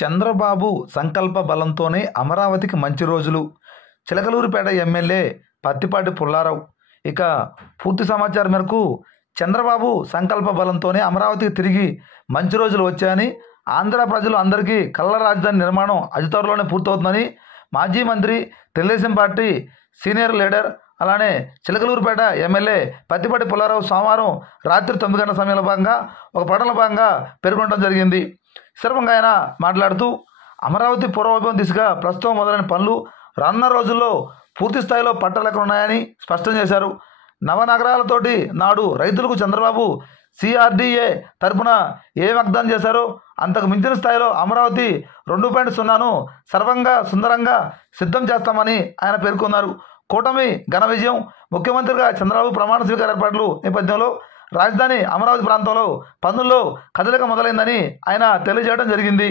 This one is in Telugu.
చంద్రబాబు సంకల్ప బలంతోనే అమరావతికి మంచి రోజులు. చిలకలూరిపేట ఎమ్మెల్యే పత్తిపాటి పుల్లారావు. ఇక పూర్తి సమాచారం మేరకు చంద్రబాబు సంకల్ప బలంతోనే అమరావతికి తిరిగి మంచి రోజులు వచ్చాయని, ఆంధ్ర ప్రజలు అందరికీ కళ్ళ రాజధాని నిర్మాణం అతి త్వరలోనే పూర్తవుతుందని మాజీ మంత్రి, తెలుగుదేశం పార్టీ సీనియర్ లీడర్, అలానే చిలకలూరిపేట ఎమ్మెల్యే పత్తిపాటి పుల్లారావు సోమవారం రాత్రి 9 గంటల సమయంలో భాగంగా ఒక ప్రకటనలో భాగంగా పేర్కొనడం జరిగింది. సందర్భంగా ఆయన మాట్లాడుతూ అమరావతి పూర్వవైభవం దిశగా ప్రస్తుతం మొదలైన పనులు రానున్న రోజుల్లో పూర్తి స్థాయిలో పట్టాలెక్కనున్నాయని స్పష్టం చేశారు. నవనగరాలతోటి నాడు రైతులకు చంద్రబాబు సిఆర్డీఏ తరపున ఏ వాగ్దానం చేశారో అంతకు మించిన స్థాయిలో అమరావతి 2.0ను సర్వంగా సుందరంగా సిద్ధం చేస్తామని ఆయన పేర్కొన్నారు. కూటమి ఘన విజయం. ముఖ్యమంత్రిగా చంద్రబాబు ప్రమాణ స్వీకార ఏర్పాట్లు నేపథ్యంలో రాజధాని అమరావతి ప్రాంతంలో పనుల్లో కదలిక మొదలైందని ఆయన తెలియజేయడం జరిగింది.